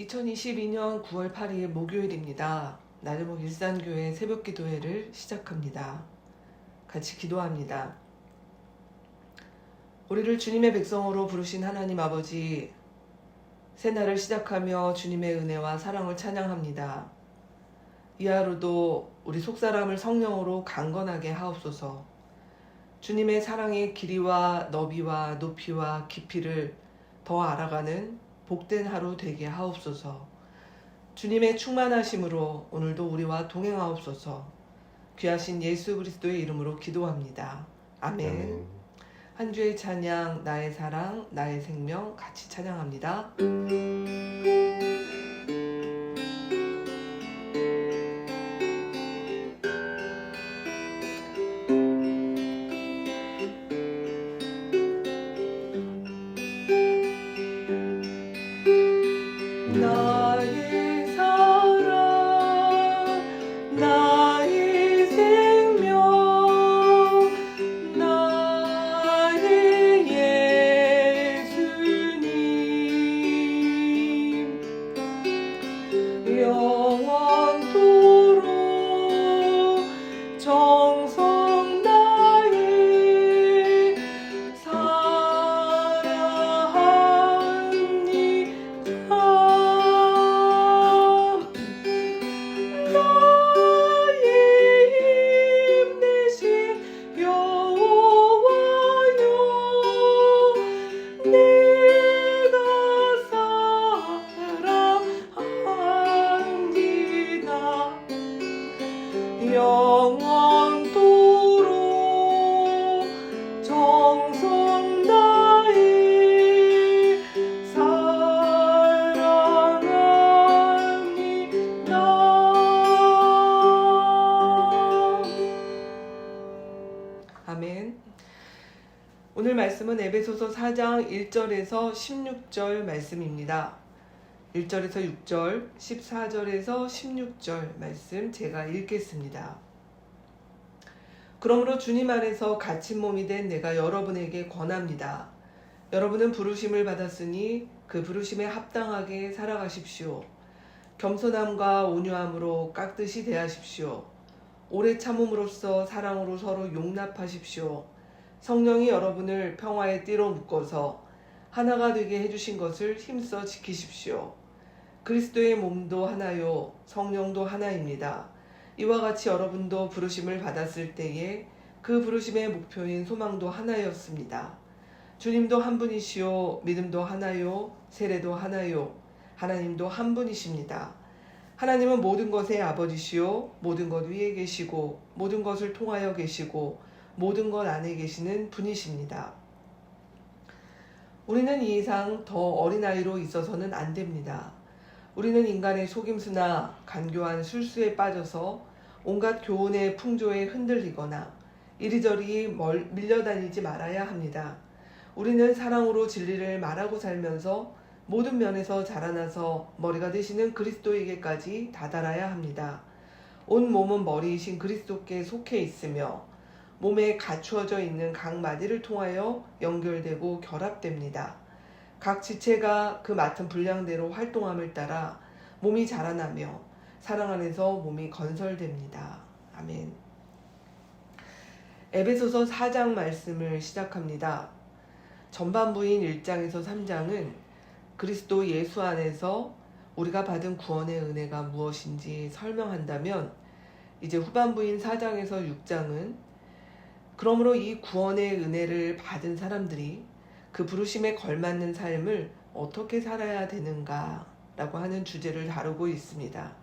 2022년 9월 8일 목요일입니다. 나들목 일산교회 새벽기도회를 시작합니다. 같이 기도합니다. 우리를 주님의 백성으로 부르신 하나님 아버지, 새날을 시작하며 주님의 은혜와 사랑을 찬양합니다. 이 하루도 우리 속사람을 성령으로 강건하게 하옵소서. 주님의 사랑의 길이와 너비와 높이와 깊이를 더 알아가는 복된 하루 되게 하옵소서. 주님의 충만하심으로 오늘도 우리와 동행하옵소서. 귀하신 예수 그리스도의 이름으로 기도합니다. 아멘. 한 주의 찬양, 나의 사랑, 나의 생명 같이 찬양합니다. 나의 사랑, 나의 생명, 나의 예수님, 영원토록 정성 다해 사랑합니다. 영원토록 정성 다해 사랑합니다. 아멘. 오늘 말씀은 에베소서 4장 1절에서 16절 말씀입니다. 1절에서 6절, 14절에서 16절 말씀 제가 읽겠습니다. 그러므로 주님 안에서 갇힌 몸이 된 내가 여러분에게 권합니다. 여러분은 부르심을 받았으니 그 부르심에 합당하게 살아가십시오. 겸손함과 온유함으로 깍듯이 대하십시오. 오래 참음으로써 사랑으로 서로 용납하십시오. 성령이 여러분을 평화의 띠로 묶어서 하나가 되게 해주신 것을 힘써 지키십시오. 그리스도의 몸도 하나요, 성령도 하나입니다. 이와 같이 여러분도 부르심을 받았을 때에 그 부르심의 목표인 소망도 하나였습니다. 주님도 한 분이시요, 믿음도 하나요, 세례도 하나요, 하나님도 한 분이십니다. 하나님은 모든 것의 아버지시요, 모든 것 위에 계시고 모든 것을 통하여 계시고 모든 것 안에 계시는 분이십니다. 우리는 이 이상 더 어린아이로 있어서는 안 됩니다. 우리는 인간의 속임수나 간교한 술수에 빠져서 온갖 교훈의 풍조에 흔들리거나 이리저리 밀려다니지 말아야 합니다. 우리는 사랑으로 진리를 말하고 살면서 모든 면에서 자라나서 머리가 되시는 그리스도에게까지 다다라야 합니다. 온 몸은 머리이신 그리스도께 속해 있으며 몸에 갖추어져 있는 각 마디를 통하여 연결되고 결합됩니다. 각 지체가 그 맡은 분량대로 활동함을 따라 몸이 자라나며 사랑 안에서 몸이 건설됩니다. 아멘. 에베소서 4장 말씀을 시작합니다. 전반부인 1장에서 3장은 그리스도 예수 안에서 우리가 받은 구원의 은혜가 무엇인지 설명한다면, 이제 후반부인 4장에서 6장은 그러므로 이 구원의 은혜를 받은 사람들이 그 부르심에 걸맞는 삶을 어떻게 살아야 되는가 라고 하는 주제를 다루고 있습니다.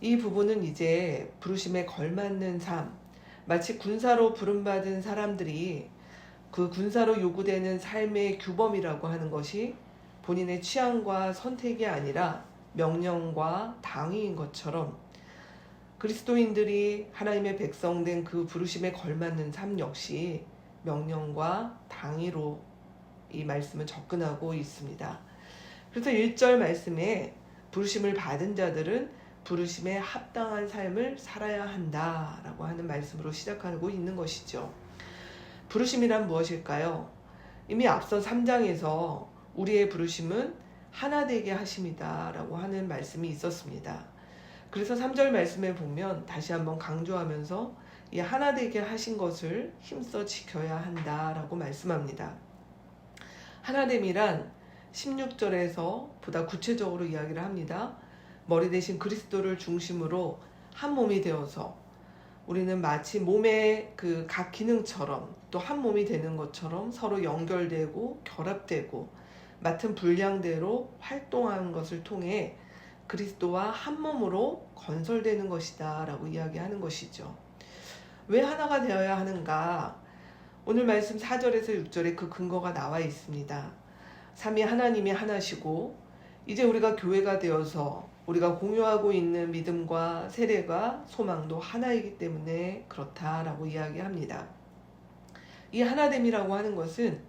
이 부분은 이제 부르심에 걸맞는 삶, 마치 군사로 부름받은 사람들이 그 군사로 요구되는 삶의 규범이라고 하는 것이 본인의 취향과 선택이 아니라 명령과 당위인 것처럼, 그리스도인들이 하나님의 백성된 그 부르심에 걸맞는 삶 역시 명령과 당위로 이 말씀은 접근하고 있습니다. 그래서 1절 말씀에 부르심을 받은 자들은 부르심에 합당한 삶을 살아야 한다라고 하는 말씀으로 시작하고 있는 것이죠. 부르심이란 무엇일까요? 이미 앞서 3장에서 우리의 부르심은 하나 되게 하심이다라고 하는 말씀이 있었습니다. 그래서 3절 말씀에 보면 다시 한번 강조하면서 이 하나 되게 하신 것을 힘써 지켜야 한다라고 말씀합니다. 하나됨이란 16절에서 보다 구체적으로 이야기를 합니다. 머리 대신 그리스도를 중심으로 한 몸이 되어서 우리는 마치 몸의 그 각 기능처럼 또 한 몸이 되는 것처럼 서로 연결되고 결합되고 맡은 분량대로 활동하는 것을 통해 그리스도와 한 몸으로 건설되는 것이다 라고 이야기하는 것이죠. 왜 하나가 되어야 하는가? 오늘 말씀 4절에서 6절에 그 근거가 나와 있습니다. 삼위 하나님이 하나시고 이제 우리가 교회가 되어서 우리가 공유하고 있는 믿음과 세례가 소망도 하나이기 때문에 그렇다라고 이야기합니다. 이 하나됨이라고 하는 것은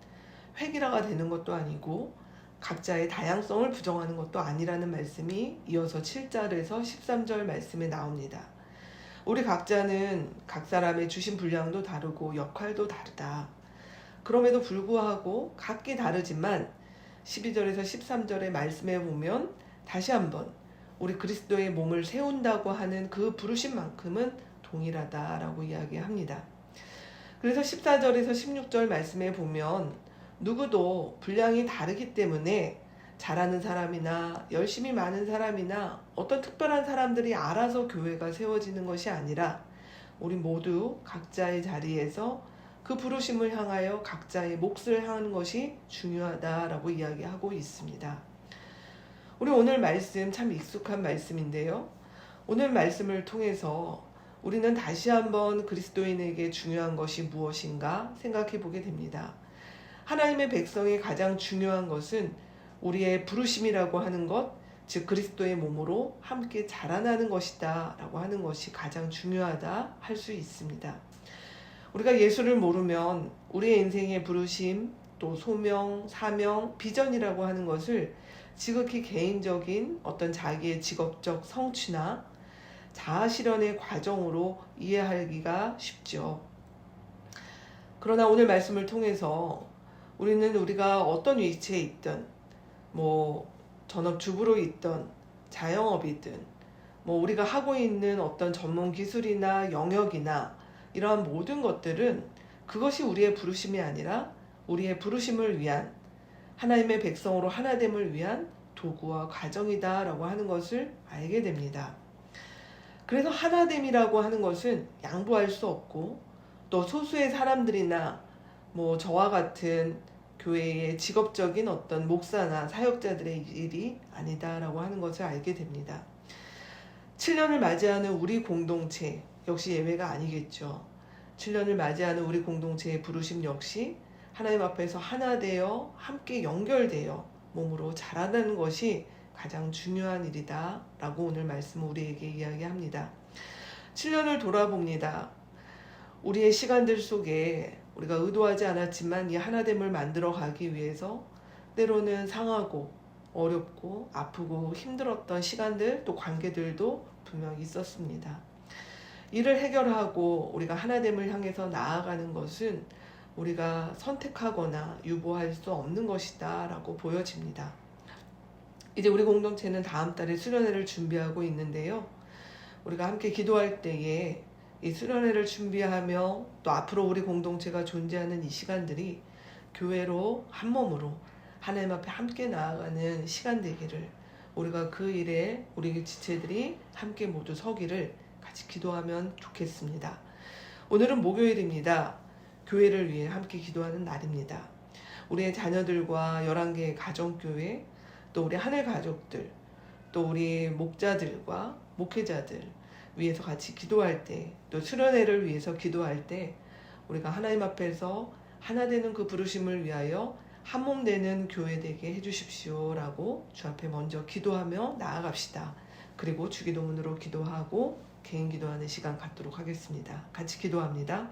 획일화가 되는 것도 아니고 각자의 다양성을 부정하는 것도 아니라는 말씀이 이어서 7절에서 13절 말씀에 나옵니다. 우리 각자는 각 사람의 주신 분량도 다르고 역할도 다르다. 그럼에도 불구하고 각기 다르지만 12절에서 13절의 말씀에 보면 다시 한번 우리 그리스도의 몸을 세운다고 하는 그 부르심만큼은 동일하다라고 이야기합니다. 그래서 14절에서 16절 말씀에 보면 누구도 분량이 다르기 때문에 잘하는 사람이나 열심히 많은 사람이나 어떤 특별한 사람들이 알아서 교회가 세워지는 것이 아니라 우리 모두 각자의 자리에서 그 부르심을 향하여 각자의 몫을 하는 것이 중요하다라고 이야기하고 있습니다. 우리 오늘 말씀 참 익숙한 말씀인데요. 오늘 말씀을 통해서 우리는 다시 한번 그리스도인에게 중요한 것이 무엇인가 생각해 보게 됩니다. 하나님의 백성의 가장 중요한 것은 우리의 부르심이라고 하는 것, 즉 그리스도의 몸으로 함께 자라나는 것이다 라고 하는 것이 가장 중요하다 할 수 있습니다. 우리가 예수를 모르면 우리의 인생의 부르심, 또 소명, 사명, 비전이라고 하는 것을 지극히 개인적인 어떤 자기의 직업적 성취나 자아실현의 과정으로 이해하기가 쉽죠. 그러나 오늘 말씀을 통해서 우리는 우리가 어떤 위치에 있든 전업주부로 있든 자영업이든 우리가 하고 있는 어떤 전문 기술이나 영역이나 이러한 모든 것들은 그것이 우리의 부르심이 아니라 우리의 부르심을 위한 하나님의 백성으로 하나됨을 위한 도구와 과정이다 라고 하는 것을 알게 됩니다. 그래서 하나됨이라고 하는 것은 양보할 수 없고 또 소수의 사람들이나 저와 같은 교회의 직업적인 어떤 목사나 사역자들의 일이 아니다라고 하는 것을 알게 됩니다. 7년을 맞이하는 우리 공동체 역시 예외가 아니겠죠. 7년을 맞이하는 우리 공동체의 부르심 역시 하나님 앞에서 하나 되어 함께 연결되어 몸으로 자라나는 것이 가장 중요한 일이다 라고 오늘 말씀은 우리에게 이야기합니다. 7년을 돌아봅니다. 우리의 시간들 속에 우리가 의도하지 않았지만 이 하나됨을 만들어 가기 위해서 때로는 상하고 어렵고 아프고 힘들었던 시간들 또 관계들도 분명히 있었습니다. 이를 해결하고 우리가 하나됨을 향해서 나아가는 것은 우리가 선택하거나 유보할 수 없는 것이다 라고 보여집니다. 이제 우리 공동체는 다음 달에 수련회를 준비하고 있는데요. 우리가 함께 기도할 때에 이 수련회를 준비하며 또 앞으로 우리 공동체가 존재하는 이 시간들이 교회로 한 몸으로 하나님 앞에 함께 나아가는 시간 되기를 우리가 그 일에 우리 지체들이 함께 모두 서기를 같이 기도하면 좋겠습니다. 오늘은 목요일입니다. 교회를 위해 함께 기도하는 날입니다. 우리의 자녀들과 11개의 가정교회, 또 우리 하늘 가족들, 또 우리 목자들과 목회자들 위해서 같이 기도할 때, 또 수련회를 위해서 기도할 때 우리가 하나님 앞에서 하나 되는 그 부르심을 위하여 한 몸 되는 교회 되게 해주십시오 라고 주 앞에 먼저 기도하며 나아갑시다. 그리고 주기도문으로 기도하고 개인 기도하는 시간 갖도록 하겠습니다. 같이 기도합니다.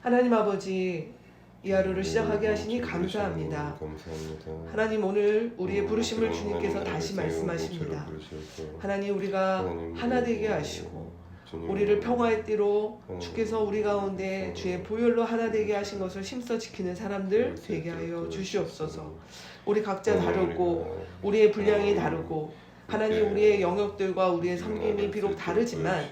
하나님 아버지, 이 하루를 시작하게 하시니 감사합니다. 하나님, 오늘 우리의 부르심을 주님께서 다시 말씀하십니다. 하나님, 우리가 하나 되게 하시고 우리를 평화의 띠로 주께서 우리 가운데 주의 보혈로 하나 되게 하신 것을 힘써 지키는 사람들 되게 하여 주시옵소서. 우리 각자 다르고 우리의 분량이 다르고 하나님 우리의 영역들과 우리의 섬김이 비록 다르지만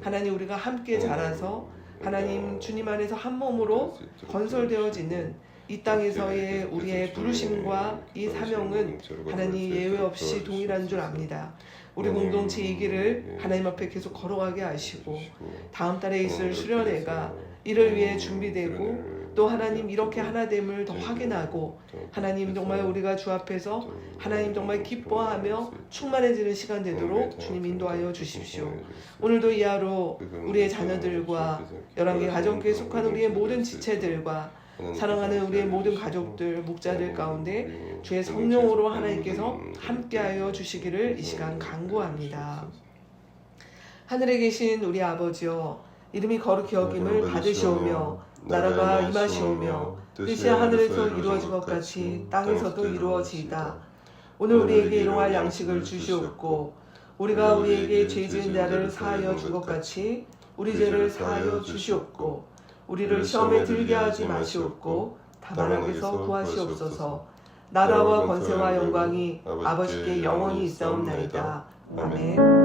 하나님 우리가 함께 자라서 하나님 주님 안에서 한 몸으로 건설되어지는 이 땅에서의 우리의 부르심과 이 사명은 하나님 예외 없이 동일한 줄 압니다. 우리 공동체 이 길을 하나님 앞에 계속 걸어가게 하시고 다음 달에 있을 수련회가 이를 위해 준비되고 또 하나님 이렇게 하나됨을 더 확인하고 하나님 정말 우리가 주 앞에서 하나님 정말 기뻐하며 충만해지는 시간 되도록 주님 인도하여 주십시오. 오늘도 이 하루 우리의 자녀들과 열왕기 가정교회에 속한 우리의 모든 지체들과 사랑하는 우리의 모든 가족들, 목자들 가운데 주의 성령으로 하나님께서 함께하여 주시기를 이 시간 간구합니다. 하늘에 계신 우리 아버지여, 이름이 거룩히 여김을 받으시오며 나라가 임하시오며 뜻이 하늘에서 이루어진 것 같이 땅에서도 이루어지이다. 오늘 우리에게 일용할 양식을 주시옵고 우리가 우리에게 죄 지은 자를 사하여 준 것 같이 우리 죄를 사하여 주시옵고 우리를 시험에 들게 하지 마시옵고 다만 악에서 구하시옵소서. 나라와 권세와 영광이 아버지께 영원히 있사옵나이다. 아멘.